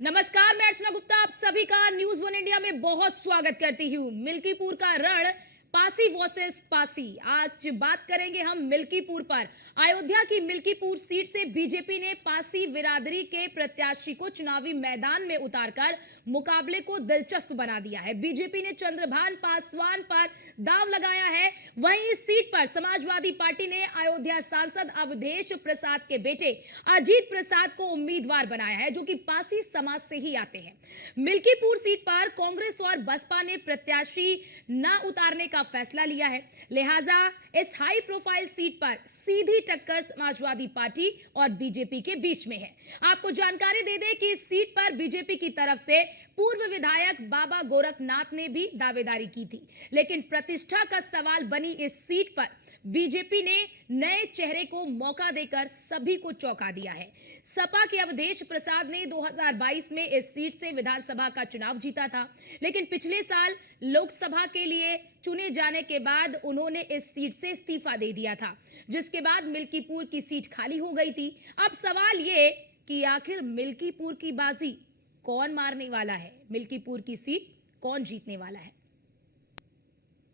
नमस्कार, मैं अर्चना गुप्ता आप सभी का न्यूज वन इंडिया में बहुत स्वागत करती हूँ। मिल्कीपुर का रण पासी वर्सेस पासी। आज बात करेंगे हम मिल्कीपुर पर। अयोध्या की मिल्कीपुर सीट से बीजेपी ने पासी बिरादरी के प्रत्याशी को चुनावी मैदान में उतारकर मुकाबले को दिलचस्प बना दिया है। बीजेपी ने चंद्रभान पासवान पर दांव लगाया है। वहीं इस सीट पर समाजवादी पार्टी ने अयोध्या सांसद अवधेश प्रसाद के बेटे अजीत प्रसाद को उम्मीदवार बनाया है, जो कि पासी समाज से ही आते हैं। मिल्कीपुर सीट पर कांग्रेस और बसपा ने प्रत्याशी न उतारने का फैसला लिया है। लिहाजा इस हाई प्रोफाइल सीट पर सीधी टक्कर समाजवादी पार्टी और बीजेपी के बीच में है। आपको जानकारी दे दें कि इस सीट पर बीजेपी की तरफ से पूर्व विधायक बाबा गोरखनाथ ने भी दावेदारी की थी, लेकिन प्रतिष्ठा का सवाल बनी इस सीट पर बीजेपी ने नए चेहरे को मौका देकर सभी को चौंका दिया है। सपा के अवधेश प्रसाद ने 2022 में इस सीट से विधानसभा का चुनाव जीता था, लेकिन पिछले साल लोकसभा के लिए चुने जाने के बाद उन्होंने इस सीट से इस्तीफा दे दिया था, जिसके बाद मिल्कीपुर की सीट खाली हो गई थी। अब सवाल ये कि आखिर मिल्कीपुर की बाजी कौन मारने वाला है, मिल्कीपुर की सीट कौन जीतने वाला है।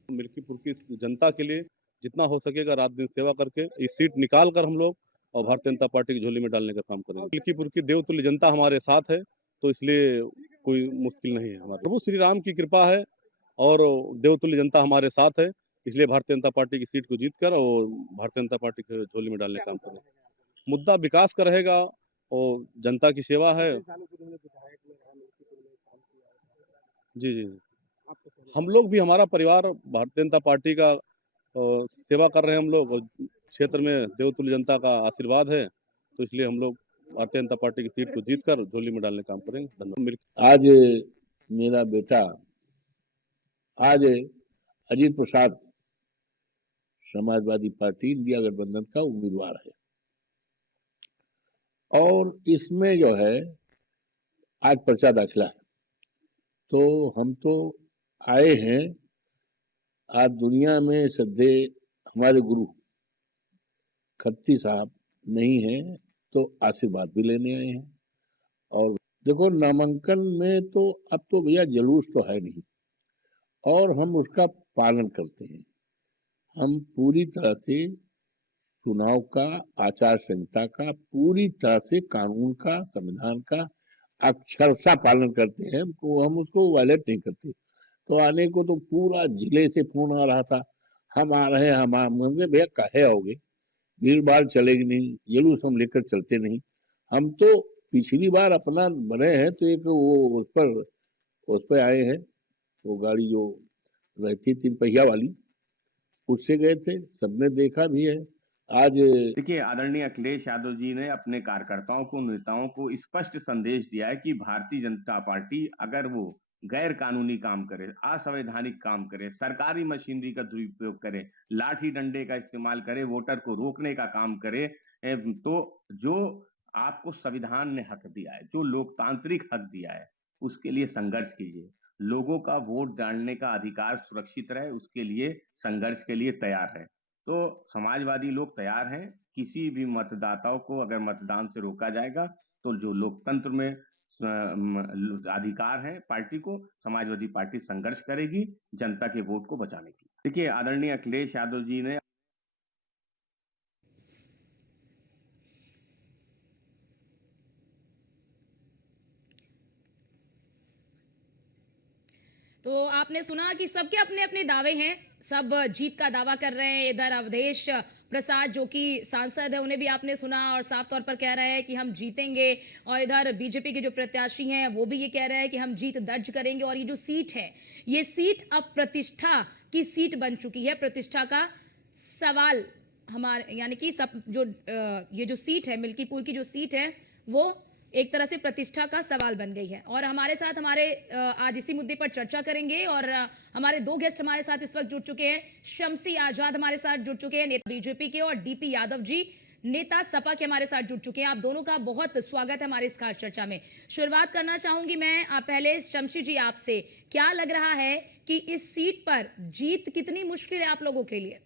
मिल्कीपुर की जनता के लिए जितना हो सकेगा रात दिन सेवा करके इस सीट निकाल कर हम लोग और भारतीय जनता पार्टी की झोली में डालने का काम करेंगे। मिल्कीपुर की देवतुल्य जनता हमारे साथ है, तो इसलिए कोई मुश्किल नहीं है। हमारे प्रभु श्री राम की कृपा है और देवतुल्य जनता हमारे साथ है, इसलिए भारतीय जनता पार्टी की सीट को जीतकर और भारतीय जनता पार्टी की झोली में डालने का काम करेंगे। मुद्दा विकास का रहेगा और जनता की सेवा है। जी जी, हम लोग भी, हमारा परिवार भारतीय जनता पार्टी का सेवा कर रहे हैं हम लोग, और क्षेत्र में देवतुल्य जनता का आशीर्वाद है, तो इसलिए हम लोग भारतीय जनता पार्टी की सीट को जीतकर झोली में डालने का काम करेंगे। धन्यवाद। आज मेरा बेटा आज अजीत प्रसाद समाजवादी पार्टी इंडिया गठबंधन का उम्मीदवार है, और इसमें जो है आज पर्चा दाखिला है। तो हम तो आए हैं, आज दुनिया में सदे हमारे गुरु खत्ती साहब नहीं है, तो आशीर्वाद भी लेने आए हैं। और देखो, नामांकन में तो अब तो भैया जुलूस तो है नहीं, और हम उसका पालन करते हैं। हम पूरी तरह से चुनाव का, आचार संहिता का, पूरी तरह से कानून का, संविधान का अक्षरशः पालन करते हैं। हम उसको वायलेट नहीं करते। तो आने को तो पूरा जिले से फोन आ रहा था, हम आ रहे हैं, हम आएंगे। भैया काहे आओगे, भीड़ भाड़ चलेगी नहीं, जुलूस हम लेकर चलते नहीं। हम तो पिछली बार अपना बने हैं तो एक वो उस पर आए हैं, वो गाड़ी जो रहती 3 पहिया वाली, उससे गए थे, सबने देखा भी है। आज देखिए, आदरणीय अखिलेश यादव जी ने अपने कार्यकर्ताओं को, नेताओं को स्पष्ट संदेश दिया है कि भारतीय जनता पार्टी अगर वो गैर कानूनी काम करे, असंवैधानिक काम करे, सरकारी मशीनरी का दुरुपयोग करे, लाठी डंडे का इस्तेमाल करे, वोटर को रोकने का काम करे, तो जो आपको संविधान ने हक दिया है, जो लोकतांत्रिक हक दिया है, उसके लिए संघर्ष कीजिए। लोगों का वोट डालने का अधिकार सुरक्षित रहे, उसके लिए संघर्ष के लिए तैयार है। तो समाजवादी लोग तैयार हैं। किसी भी मतदाताओं को अगर मतदान से रोका जाएगा, तो जो लोकतंत्र में अधिकार है पार्टी को, समाजवादी पार्टी संघर्ष करेगी जनता के वोट को बचाने की। देखिए, आदरणीय अखिलेश यादव जी ने तो आपने सुना कि सबके अपने अपने दावे हैं, सब जीत का दावा कर रहे हैं। इधर अवधेश प्रसाद जो कि सांसद है, उन्हें भी आपने सुना और साफ तौर पर कह रहे हैं कि हम जीतेंगे, और इधर बीजेपी के जो प्रत्याशी हैं वो भी ये कह रहे हैं कि हम जीत दर्ज करेंगे। और ये जो सीट है, ये सीट अब प्रतिष्ठा की सीट बन चुकी है। प्रतिष्ठा का सवाल हमारे, यानी कि सब जो ये जो सीट है, मिल्कीपुर की जो सीट है, वो एक तरह से प्रतिष्ठा का सवाल बन गई है। और हमारे साथ आज इसी मुद्दे पर चर्चा करेंगे, और हमारे 2 गेस्ट हमारे साथ इस वक्त जुड़ चुके हैं। शम्सी आजाद हमारे साथ जुड़ चुके हैं, नेता बीजेपी के, और डीपी यादव जी नेता सपा के हमारे साथ जुड़ चुके हैं। आप दोनों का बहुत स्वागत है हमारे इस खास चर्चा में। शुरुआत करना चाहूंगी मैं पहले शम्सी जी आपसे। क्या लग रहा है कि इस सीट पर जीत कितनी मुश्किल है आप लोगों के लिए?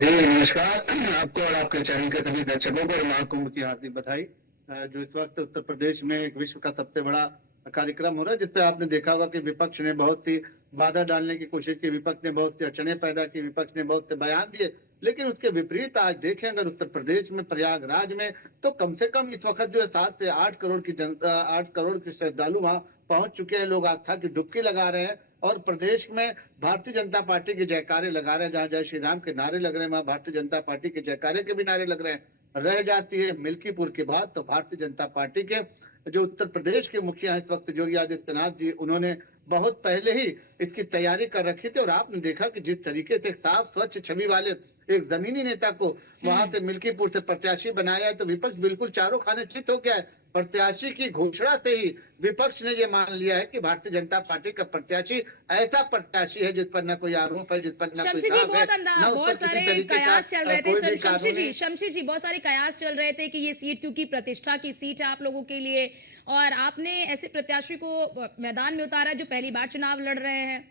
नमस्कार आपको और आपके चैनल के सभी दर्शकों को महाकुंभ की हार्दिक बधाई। जो इस वक्त उत्तर प्रदेश में एक विश्व का सबसे बड़ा कार्यक्रम हो रहा है, जिसपे आपने देखा होगा कि विपक्ष ने बहुत सी बाधा डालने की कोशिश की, विपक्ष ने बहुत सी अड़चनें पैदा की, विपक्ष ने बहुत से बयान दिए, लेकिन उसके विपरीत आज देखें अगर उत्तर प्रदेश में प्रयागराज में तो कम से कम इस वक्त जो है 7 से 8 करोड़ की जनता, 8 करोड़ के श्रद्धालु वहां पहुंच चुके हैं। लोग आस्था की डुबकी लगा रहे हैं और प्रदेश में भारतीय जनता पार्टी के जयकारे लगा रहे हैं। जहां जय श्री राम के नारे लग रहे हैं, वहां भारतीय जनता पार्टी के जयकारे के भी नारे लग रहे हैं। रह जाती है मिल्कीपुर की बात, तो भारतीय जनता पार्टी के जो उत्तर प्रदेश के मुखिया हैं इस वक्त योगी आदित्यनाथ जी, उन्होंने बहुत पहले ही इसकी तैयारी कर रखी थी और आपने देखा कि जिस तरीके से एक साफ स्वच्छ छवि वाले एक जमीनी नेता को वहां से मिल्कीपुर से प्रत्याशी बनाया है, तो विपक्ष बिल्कुल चारों खाने चित हो गया है। प्रत्याशी की घोषणा से ही विपक्ष ने ये मान लिया है कि भारतीय जनता पार्टी का प्रत्याशी ऐसा प्रत्याशी है जिस पर न कोई आरोप है, जिस पर न कोई शमशी जी दाव है, न उस पर बहुत किसी सारे तरीके का कयास चल रहे कोई थे। भी शमशी जी बहुत सारे कयास चल रहे थे कि ये सीट क्योंकि प्रतिष्ठा की सीट है आप लोगों के लिए, और आपने ऐसे प्रत्याशी को मैदान में उतारा जो पहली बार चुनाव लड़ रहे हैं।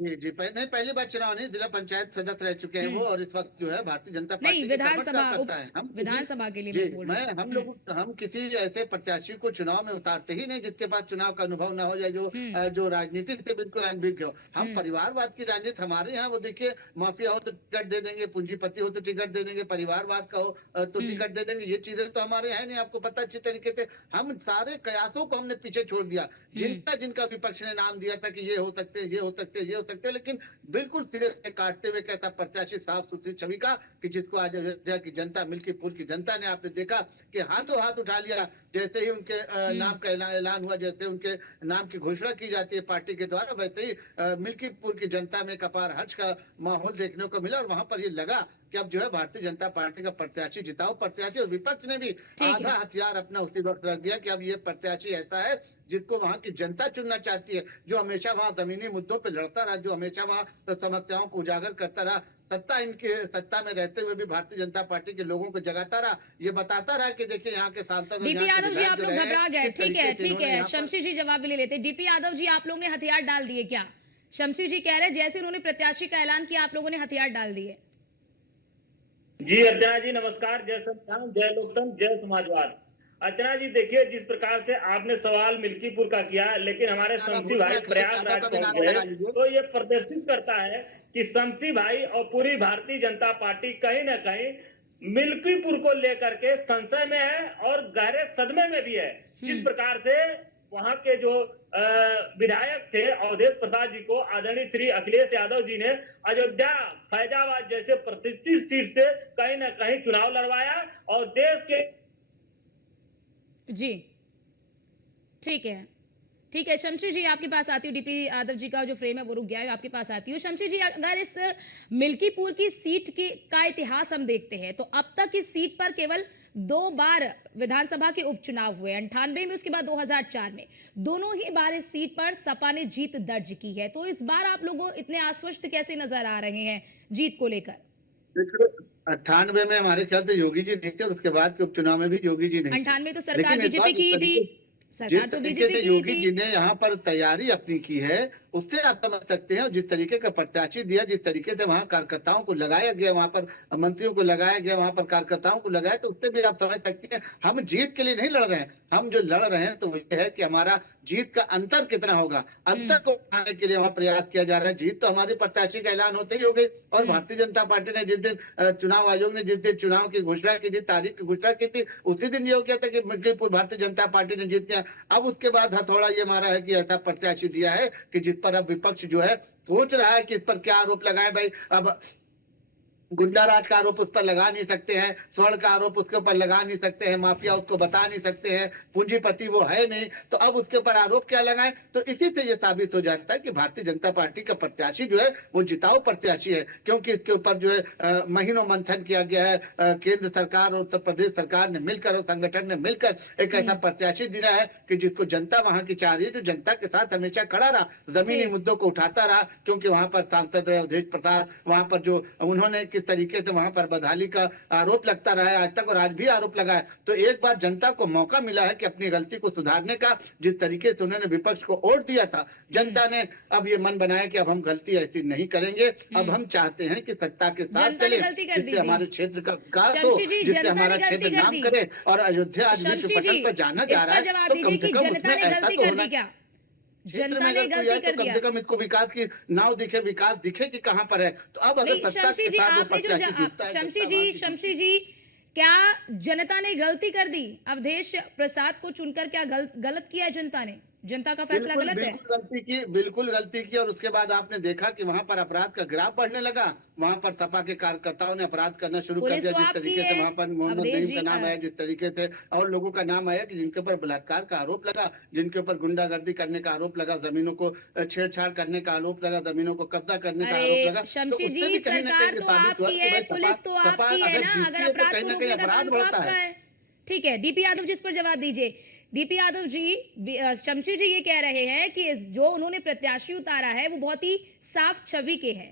जी नहीं, पहली बार चुनाव नहीं, जिला पंचायत सदस्य रह चुके हैं वो, और इस वक्त जो है भारतीय जनता पार्टी नहीं, की विधानसभा प्रवक्ता करता है। हम विधानसभा के लिए जी मैं बोल रही हूँ। हम किसी ऐसे प्रत्याशी को चुनाव में उतारते ही नहीं जिसके पास चुनाव का अनुभव ना हो जाए, जो राजनीति से बिल्कुल अनभिज्ञ हो। हम परिवारवाद की राजनीति हमारे यहाँ वो देखिए, माफिया हो तो टिकट दे देंगे, पूंजीपति हो तो टिकट दे देंगे, परिवारवाद का हो तो टिकट दे देंगे, ये चीजें तो हमारे यहाँ नहीं, आपको पता अच्छी तरीके से। हम सारे कयासों को हमने पीछे छोड़ दिया, जिनका विपक्ष ने नाम दिया था कि ये हो सकते हैं, ये हो सकते हैं, ये हो सकते हैं, लेकिन बिल्कुल सिरे से काटते हुए कैसा प्रत्याशी साफ सुथरी छवि का कि जिसको आज अयोध्या की जनता, मिल्कीपुर की जनता ने, आपने देखा कि हाथों हाथ उठा लिया जैसे ही उनके नाम का ऐलान हुआ, जैसे उनके नाम की घोषणा की जाती है पार्टी के द्वारा, वैसे ही मिल्कीपुर की जनता में कपार हर्ष का माहौल देखने को मिला। और वहां पर ये लगा कि अब जो है भारतीय जनता पार्टी का प्रत्याशी जिताओ प्रत्याशी, और विपक्ष ने भी आधा हथियार अपना उसी वक्त रख दिया कि अब ये प्रत्याशी ऐसा है जिसको वहां की जनता चुनना चाहती है, जो हमेशा वहां जमीनी मुद्दों पे लड़ता रहा, जो हमेशा वहां समस्याओं को उजागर करता रहा, सत्ता में रहते हुए भी भारतीय जनता पार्टी के लोगों को जगाता रहा, ये बताता रहा कि देखिए यहाँ के सांसद डीपी यादव जी आप लोग घबरा गए। ठीक है शमशी जी जवाब भी ले लेते। डीपी यादव जी आप लोग ने हथियार डाल दिए क्या? शमशी जी कह रहे जैसे उन्होंने प्रत्याशी का ऐलान किया आप लोगों ने हथियार डाल दिए। जी अर्चना जी नमस्कार, जय संविधान, जय लोकतंत्र, जय समाजवाद। अर्चना जी देखिए, जिस प्रकार से आपने सवाल मिल्कीपुर का किया, लेकिन हमारे शमशी भाई प्रयागराज पहुंच गए, तो ये प्रदर्शित करता है कि शमशी भाई और पूरी भारतीय जनता पार्टी कहीं ना कहीं मिल्कीपुर को लेकर के संशय में है और गहरे सदमे में भी है। जिस प्रकार से वहां के जो विधायक थे अवधेश प्रसाद जी को आदरणीय श्री अखिलेश यादव जी ने अयोध्या, फैजाबाद जैसे प्रतिष्ठित सीट से कहीं ना कहीं चुनाव लड़वाया और देश के जी ठीक है शमशी जी आपके पास आती हूँ। डीपी यादव जी का जो फ्रेम है वो रुक गया है, आपके पास आती हूँ। शमशी जी अगर इस मिल्कीपुर की सीट का इतिहास हम देखते हैं तो अब तक इस सीट पर केवल 2 बार विधानसभा के उपचुनाव हुए, 98 में, उसके बाद 2004 में। दोनों ही बार इस सीट पर सपा ने जीत दर्ज की है, तो इस बार आप लोगों इतने आश्वस्त कैसे नजर आ रहे हैं जीत को लेकर? 98 में हमारे ख्याल से योगी जी नहीं थे और उसके बाद के उपचुनाव में भी योगी जी नहीं थे। 98 तो सरकार बीजेपी की थी, सरकार तो बीजेपी की योगी जी ने यहाँ पर तैयारी अपनी की है, उससे आप समझ सकते हैं। जिस तरीके का प्रत्याशी दिया, जिस तरीके से वहाँ कार्यकर्ताओं को लगाया गया, वहाँ पर मंत्रियों को लगाया गया, वहाँ पर कार्यकर्ताओं को लगाया, तो उससे भी आप समझ सकते हैं हम जीत के लिए नहीं लड़ रहे हैं। हम जो लड़ रहे हैं तो वो ये है कि हमारा जीत का अंतर कितना होगा, अंतर को बढ़ाने के लिए वहाँ प्रयास किया जा रहा है। जीत तो हमारी प्रत्याशी का ऐलान होते ही हो गई, और भारतीय जनता पार्टी ने जिस दिन चुनाव आयोग ने जिस दिन चुनाव की घोषणा की थी, तारीख की घोषणा की थी, उसी दिन ये हो गया था कि मिल्कीपुर भारतीय जनता पार्टी ने जीत गया। अब उसके बाद हथौड़ा ये मारा है कि ऐसा प्रत्याशी दिया है कि जिस पर अब विपक्ष जो है सोच रहा है कि इस पर क्या आरोप लगाए। भाई अब गुंडा राज का आरोप उस पर लगा नहीं सकते हैं, स्वर्ण का आरोप उसके ऊपर लगा नहीं सकते हैं, माफिया उसको बता नहीं सकते हैं, पूंजीपति वो है नहीं, तो अब उसके ऊपर आरोप क्या लगाएं? तो इसी से ये साबित हो जाता है कि भारतीय जनता पार्टी का प्रत्याशी जो है वो जिताऊ प्रत्याशी है, क्योंकि इसके ऊपर जो है महीनों मंथन किया गया है। केंद्र सरकार और उत्तर प्रदेश सरकार ने मिलकर और संगठन ने मिलकर एक ऐसा प्रत्याशी दिया है कि जिसको जनता वहां की चाह रही है, जो जनता के साथ हमेशा खड़ा रहा, जमीनी मुद्दों को उठाता रहा, क्योंकि वहां पर सांसद है अवधेश प्रसाद, वहां पर जो उन्होंने जिस तरीके से वहां पर बदहाली का आरोप लगता रहा है आज तक और आज भी आरोप लगा है, तो एक बार जनता को मौका मिला है कि अपनी गलती को सुधारने का। जिस तरीके से उन्होंने विपक्ष को वोट दिया था, जनता ने अब ये मन बनाया कि अब हम गलती ऐसी नहीं करेंगे। अब हम चाहते हैं कि सत्ता के साथ जनता ने चले, गलती कर दी जिससे थी। हमारे क्षेत्र का विकास हो, शमशी जी, जिससे जनता ने हमारा गलती क्षेत्र कर नाम दी। करे और अयोध्या आज विश्व शमशी जी, पटल पर जाना जा रहा इसका है। जवाब तो दीजिए कम से कि कम जनता उसमें ने ऐसा गलती तो कर होना दी क्या? क्षेत्र जनता में ने अगर कोई गलती है तो कर कम दिया? से कम इसको विकास की नाव दिखे, विकास दिखे कि कहाँ पर है। तो अब अगर नहीं, सत्ता शमशी के जी, साथ वो आपने जो प्रत्याशी जीतता है, शमशी जनता जी, वहां की शमशी जी, क्या जनता ने गलती कर दी? अवधेश प्रसाद को चुनकर क्या गलत किया है जनता ने? जनता का फैसला बिल्कुल गलत है? बिल्कुल गलती की, बिल्कुल गलती की। और उसके बाद आपने देखा कि वहां पर अपराध का ग्राफ बढ़ने लगा। वहां पर सपा के कार्यकर्ताओं ने अपराध करना शुरू कर पुलिस दिया। तो जिस आपकी तरीके से है, वहां पर मोहम्मद अवधेश नईम जी। का नाम आया, जिस तरीके से और लोगों का नाम आया कि जिनके ऊपर बलात्कार का आरोप लगा, जिनके ऊपर गुंडागर्दी करने का आरोप लगा, जमीनों को छेड़छाड़ करने का आरोप लगा, जमीनों को कब्जा करने का आरोप लगा। अरे तो शमशी उससे जी, भी कहीं ना कहीं सरकार ये तो साबित हुआ आपकी कि है, भाई सपा पुलिस तो सपा आपकी है अगर ना, जीतती अगर है तो अपराध कहीं को ना कहीं रोकने का अपराध काम तो बढ़ता आपका है। है। ठीक है, डीपी यादव जी इस पर जवाब दीजिए। डीपी यादव जी, शमशी जी ये कह रहे हैं कि जो उन्होंने प्रत्याशी उतारा है वो बहुत ही साफ छवि के हैं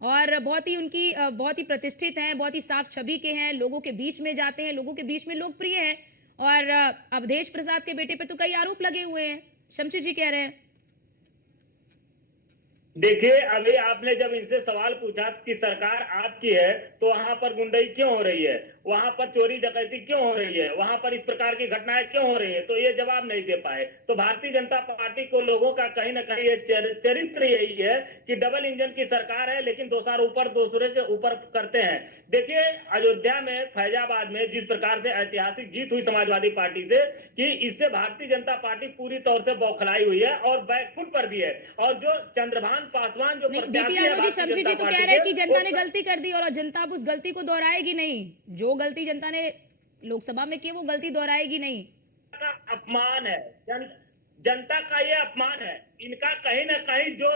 और बहुत ही उनकी बहुत ही प्रतिष्ठित हैं, बहुत ही साफ छवि के हैं, लोगों के बीच में जाते हैं, लोगों के बीच में लोकप्रिय हैं। और अवधेश प्रसाद के बेटे पे तो कई आरोप लगे हुए हैं, शमशी जी कह रहे हैं। देखिए, अभी आपने जब इनसे सवाल पूछा कि सरकार आपकी है तो वहां पर गुंडई क्यों हो रही है, वहां पर चोरी डकैती क्यों हो रही है, वहां पर इस प्रकार की घटनाएं क्यों हो रही है, तो ये जवाब नहीं दे पाए। तो भारतीय जनता पार्टी को लोगों का कहीं ना कहीं ये चरित्र यही है कि डबल इंजन की सरकार है, लेकिन दूसरे के ऊपर करते हैं। देखिए, अयोध्या में, फैजाबाद में जिस प्रकार से ऐतिहासिक जीत हुई समाजवादी पार्टी से, कि इससे भारतीय जनता पार्टी पूरी तौर से बौखलाई हुई है और बैकफुट पर भी है। और जो चंद्रभान पासवान जो नहीं, डीपी प्रत्याशी है यादव जी, भारतीय शमशी जी जनता तो कह पार्टी रहे हैं कि के, जनता ने वो गलती कर दी और जनता अब उस गलती को दोहराएगी नहीं। जो गलती जनता ने लोकसभा में की वो गलती दोहराएगी नहीं। का अपमान है, जनता का ये अपमान है। इनका कहीं ना कहीं जो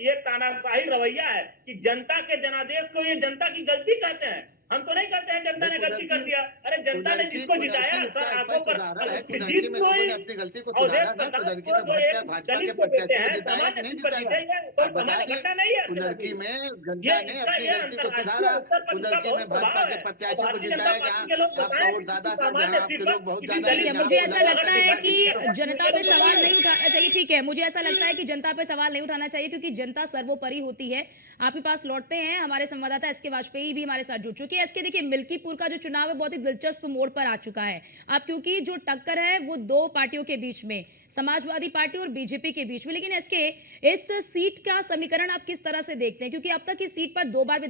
ये तानाशाही रवैया है कि जनता के जनादेश को ये जनता की गलती कहते हैं। हम तो नहीं कहते हैं जनता ने गलती कर दिया। अरे जनता ने जिसको जिताया सर आंखों पर उसकी जीत में को लोगों ही ने अपनी गलती को अवधेश सुधारा ना। प्रसाद कुदरकी को में जो वोट एक क्या भाजपा के दलित को देते प्रत्याशी को हैं, जिताया सामान्य कि नहीं जीत पर जिताया? जीते हैं, कोई आप बता सामान्य दें, घटना नहीं है। कुदरकी में ये जनता ने इसका अपनी ये गलती को अंतर्राष्ट्रीय सुधारा। स्तर पर इसका कुदरकी में बहुत भाजपा प्रभाव के है। प्रत्याशी को भारतीय जिताया जनता गया। पार्टी के लोग आपका बताएं वोट कि ज्यादा था, सामान्य जहाँ आपके सीट लोग बहुत किसी ज्यादा ठीक थे, है, दलित जहाँ मुझे आपको ऐसा लगा लगता कि है बिहार कि की जनता पे सवाल नहीं उठाना चाहिए। ठीक है, मुझे ऐसा लगता है कि जनता पे सवाल नहीं उठाना चाहिए क्योंकि जनता सर्वोपरि होती है। आपके पास लौटते हैं, हमारे संवाददाता एसके वाजपेयी भी हमारे साथ जुड़ चुके हैं। एसके, देखिए, मिल्कीपुर का जो चुनाव है बहुत ही दिलचस्प मोड़ पर आ चुका है अब, क्योंकि जो टक्कर है वो दो पार्टियों के बीच में, समाजवादी पार्टी और बीजेपी के बीच में। लेकिन एसके, इस सीट का समीकरण आप किस तरह से देखते हैं? क्योंकि अब तक इस सीट पर 2 बार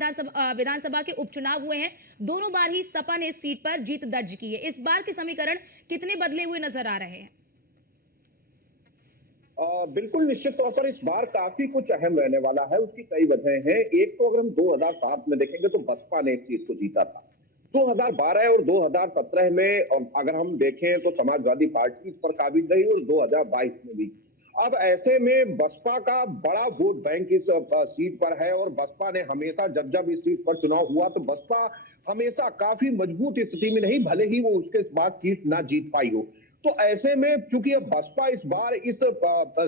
विधानसभा के उपचुनाव हुए हैं, दोनों बार ही सपा ने इस सीट पर जीत दर्ज की है। इस बार के समीकरण कितने बदले हुए नजर आ रहे हैं? बिल्कुल निश्चित तौर पर इस बार काफी कुछ अहम रहने वाला है। उसकी कई वजह हैं। एक तो अगर हम 2007 में देखेंगे तो बसपा ने एक सीट को जीता था। 2012 और 2017 में अगर हम देखें तो समाजवादी पार्टी इस पर काबिज रही और 2022 में भी। अब ऐसे में बसपा का बड़ा वोट बैंक इस सीट पर है और बसपा ने हमेशा जब जब इस सीट पर चुनाव हुआ तो बसपा हमेशा काफी मजबूत स्थिति में नहीं, भले ही वो उसके बाद सीट ना जीत पाई हो। तो ऐसे में चूंकि अब बसपा इस बार इस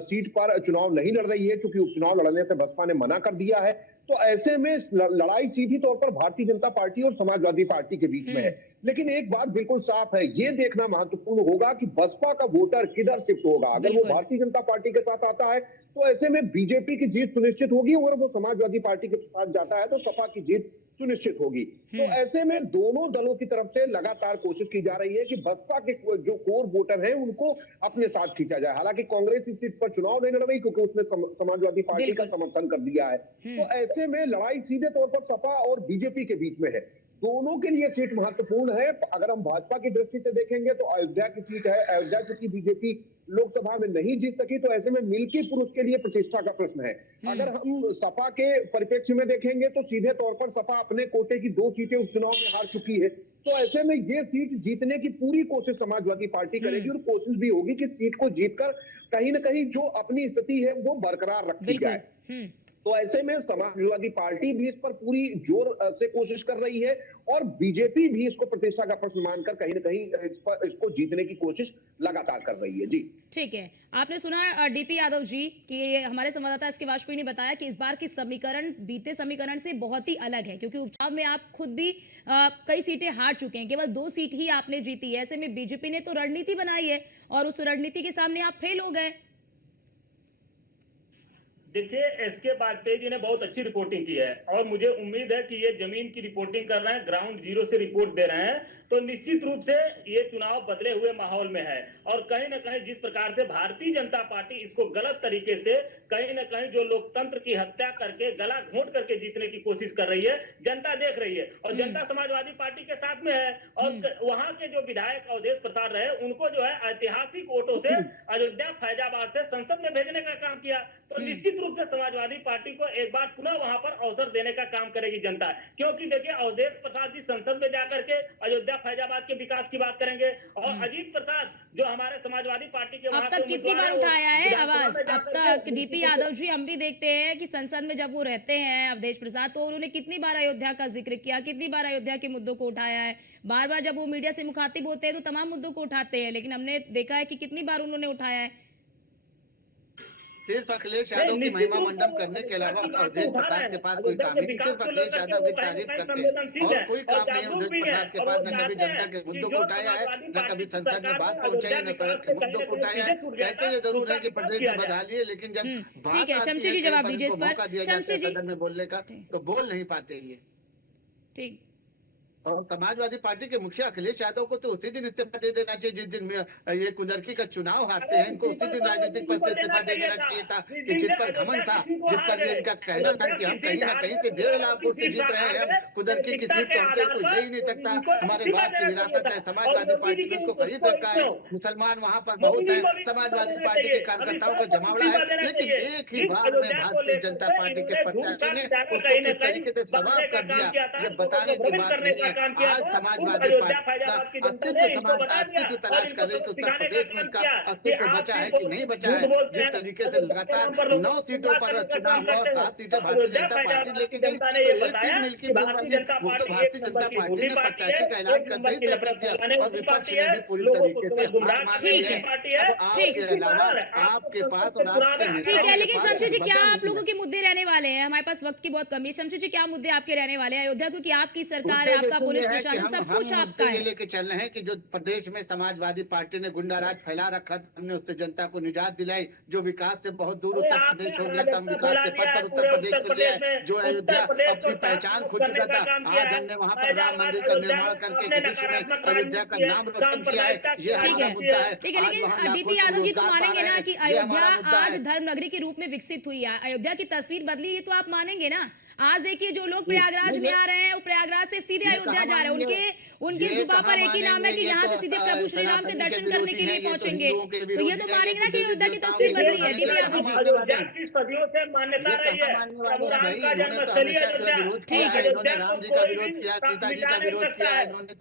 सीट पर चुनाव नहीं लड़ रही है, चूंकि उपचुनाव लड़ने से बसपा ने मना कर दिया है, तो ऐसे में लड़ाई सीधी तौर पर भारतीय जनता पार्टी और समाजवादी पार्टी के बीच में है। लेकिन एक बात बिल्कुल साफ है, ये देखना महत्वपूर्ण होगा कि बसपा का वोटर किधर शिफ्ट होगा। अगर वो भारतीय जनता पार्टी के साथ आता है तो ऐसे में बीजेपी की जीत सुनिश्चित होगी, और वो समाजवादी पार्टी के साथ जाता है तो सपा की जीत सुनिश्चित होगी। तो ऐसे में दोनों दलों की तरफ से लगातार कोशिश की जा रही है कि बसपा के जो कोर वोटर हैं उनको अपने साथ खींचा जाए। हालांकि कांग्रेस इस सीट पर चुनाव नहीं लड़ रही क्योंकि उसने समाजवादी पार्टी का समर्थन कर दिया है। तो ऐसे में लड़ाई सीधे तौर पर सपा और बीजेपी के बीच में है। दोनों के लिए सीट महत्वपूर्ण है। अगर हम भाजपा की दृष्टि से देखेंगे तो अयोध्या की सीट है। अयोध्या चूंकि बीजेपी लोकसभा में नहीं जीत सकी तो ऐसे में मिल्कीपुर उसके लिए प्रतिष्ठा का प्रश्न है। अगर हम सपा के परिप्रेक्ष्य में देखेंगे तो सीधे तौर पर सपा अपने कोटे की 2 सीटें उपचुनाव में हार चुकी है। तो ऐसे में ये सीट जीतने की पूरी कोशिश समाजवादी पार्टी करेगी और कोशिश भी होगी कि सीट को जीतकर कहीं ना कहीं जो अपनी स्थिति है वो बरकरार रखी जाए। तो ऐसे में समाजवादी पार्टी भी इस पर पूरी जोर से कोशिश कर रही है और बीजेपी भी इसको प्रतिष्ठा का प्रश्न मानकर कहीं ना कहीं इसको जीतने की कोशिश लगातार कर रही है। जी ठीक है, आपने सुना डीपी यादव जी कि हमारे संवाददाता एस के वाजपेयी ने बताया कि इस बार की समीकरण बीते समीकरण से बहुत ही अलग है, क्योंकि उपचुनाव में आप खुद भी कई सीटें हार चुके हैं, केवल 2 सीट ही आपने जीती है। ऐसे में बीजेपी ने तो रणनीति बनाई है और उस रणनीति के सामने आप फेल हो गए। देखिए, एसके वाजपेयी जी ने बहुत अच्छी रिपोर्टिंग की है और मुझे उम्मीद है कि ये जमीन की रिपोर्टिंग कर रहे हैं, ग्राउंड जीरो से रिपोर्ट दे रहे हैं, तो निश्चित रूप से ये चुनाव बदले हुए माहौल में है। और कहीं ना कहीं जिस प्रकार से भारतीय जनता पार्टी इसको गलत तरीके से कहीं ना कहीं जो लोकतंत्र की हत्या करके गला घोंट करके जीतने की कोशिश कर रही है, जनता देख रही है और जनता समाजवादी पार्टी के साथ में है। और वहां के जो विधायक अवधेश प्रसाद रहे, उनको जो है ऐतिहासिक वोटों से अयोध्या फैजाबाद से संसद में भेजने का काम किया, तो निश्चित रूप से समाजवादी पार्टी को एक बार पुनः वहां पर अवसर देने का काम करेगी जनता। क्योंकि देखिए, अवधेश प्रसाद जी संसद में जाकर के अयोध्या फैजाबाद के विकास की बात करेंगे और अजीत प्रसाद जो हमारे समाजवादी पार्टी के अब तक कितनी बार उठाया है आवाज? अब तक डीपी यादव जी, हम भी देखते हैं कि संसद में जब वो रहते हैं अवधेश प्रसाद, तो उन्होंने कितनी बार अयोध्या का जिक्र किया, कितनी बार अयोध्या के मुद्दों को उठाया है। बार बार जब वो मीडिया से मुखातिब होते हैं तो तमाम मुद्दों को उठाते हैं, लेकिन हमने देखा है कि कितनी बार उन्होंने उठाया है। सिर्फ अखिलेश यादव की महिमा मंडन करने के अलावा अवधेश प्रसाद के पास कोई काम नहीं, सिर्फ अखिलेश यादव की तारीफ करते हैं और कोई काम नहीं। अवधेश प्रसाद के पास न कभी जनता के मुद्दों को उठाया है, न कभी संसद में बात पहुंचाई है, न सड़क के मुद्दों को उठाया है। कहते ये जरूर है कि प्रदेश में बदहाली है, लेकिन जब बात ठीक है, शमशी जी जवाब दीजिए इस पर। मौका दिया जाता है सदन में बोलने का तो बोल नहीं पाते ये। ठीक, और समाजवादी पार्टी के मुखिया अखिलेश यादव को तो उसी दिन इस्तीफा दे देना चाहिए जिस दिन ये कुंदरकी का चुनाव हारते हैं। इनको उसी दिन राजनीतिक पद से इस्तीफा दे देना चाहिए था कि जिस पर घमंड था, जिस पर ये इनका कहना था कि हम कहीं ना कहीं से 1.5 लाख वोट से जीत रहे हैं, कुंदरकी की सीट तो हमसे कोई ले ही नहीं सकता, हमारे बाप की विरासत है। समाजवादी पार्टी ने उसको खरीद रखा है, मुसलमान वहां पर बहुत है, समाजवादी पार्टी के कार्यकर्ताओं का जमावड़ा है। लेकिन एक ही बार में भारतीय जनता पार्टी के प्रत्याशी ने उसको किस तरीके से समाप्त कर दिया, ये बताने की बात नहीं है। आज समाजवादी पार्टी का अस्तित्व तलाश कर रही है कि उत्तर प्रदेश में उसका अस्तित्व बचा है कि नहीं बचा है। जिस तरीके से लगातार 9 सीटों पर चुनाव हुआ और 7 सीटें भारतीय जनता पार्टी लेके गई, तो एक सीट मिल्की वो तो भारतीय जनता पार्टी ने प्रत्याशी का ऐलान करते ही तय कर दिया और विपक्ष ने भी पूरी तरीके से हार मान ली है। अब आपके अलावा आपके पास और आपके ठीक है, लेकिन शमशी जी क्या आप लोगों के मुद्दे रहने वाले हैं? हमारे पास वक्त की बहुत कमी है। शमशी जी क्या मुद्दे आपके रहने वाले हैं अयोध्या, क्योंकि आपकी सरकार है, आपका पुलिस प्रशासन सब कुछ आपका है। लेके चल रहे हैं कि जो प्रदेश में समाजवादी पार्टी ने गुंडा राज फैला रखा, हमने उससे जनता को निजात दिलाई। जो विकास से बहुत दूर उत्तर प्रदेश हो गया था, हम विकास के पथ पर उत्तर प्रदेश को ले आए। जो अयोध्या अपनी पहचान खो चुका था, आज हमने वहां पर राम मंदिर का निर्माण करके विश्व में अयोध्या का नाम रोशन किया है। ये हमारा मुद्दा है। ठीक है, लेकिन डीपी यादव जी तो मानेंगे ना कि अयोध्या आज धर्म नगरी के रूप में विकसित हुई है, अयोध्या की तस्वीर बदली, ये तो आप मानेंगे ना? आज देखिए जो लोग प्रयागराज में आ रहे हैं वो प्रयागराज से सीधे अयोध्या जा रहे हैं, उनकी जुबान पर एक ही नाम है कि यहाँ से सीधे प्रभु श्री राम के दर्शन करने के लिए पहुंचेंगे। तो ये तो मानेंगे ना कि अयोध्या की तस्वीर बदली है। डीपी यादव जी, अयोध्या की सदियों से मान्यता रही है, प्रभु राम का जन्मस्थली अयोध्या। ठीक है, इन्होंने राम जी का विरोध किया, सीता जी का विरोध किया, इन्होंने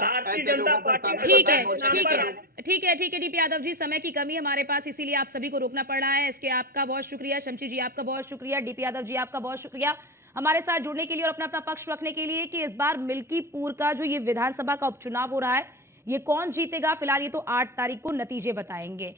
भारतीय जनता पार्टी। ठीक है, ठीक है, ठीक है, ठीक है डीपी यादव जी, समय की कमी हमारे पास, इसीलिए आप सभी को रोकना पड़ रहा है। इसके आपका बहुत शुक्रिया, शमशी जी आपका बहुत शुक्रिया, डीपी यादव जी आपका बहुत शुक्रिया हमारे साथ जुड़ने के लिए और अपना अपना पक्ष रखने के लिए कि इस बार मिल्कीपुर का जो ये विधानसभा का उपचुनाव हो रहा है, ये कौन जीतेगा, फिलहाल ये तो 8 तारीख को नतीजे बताएंगे।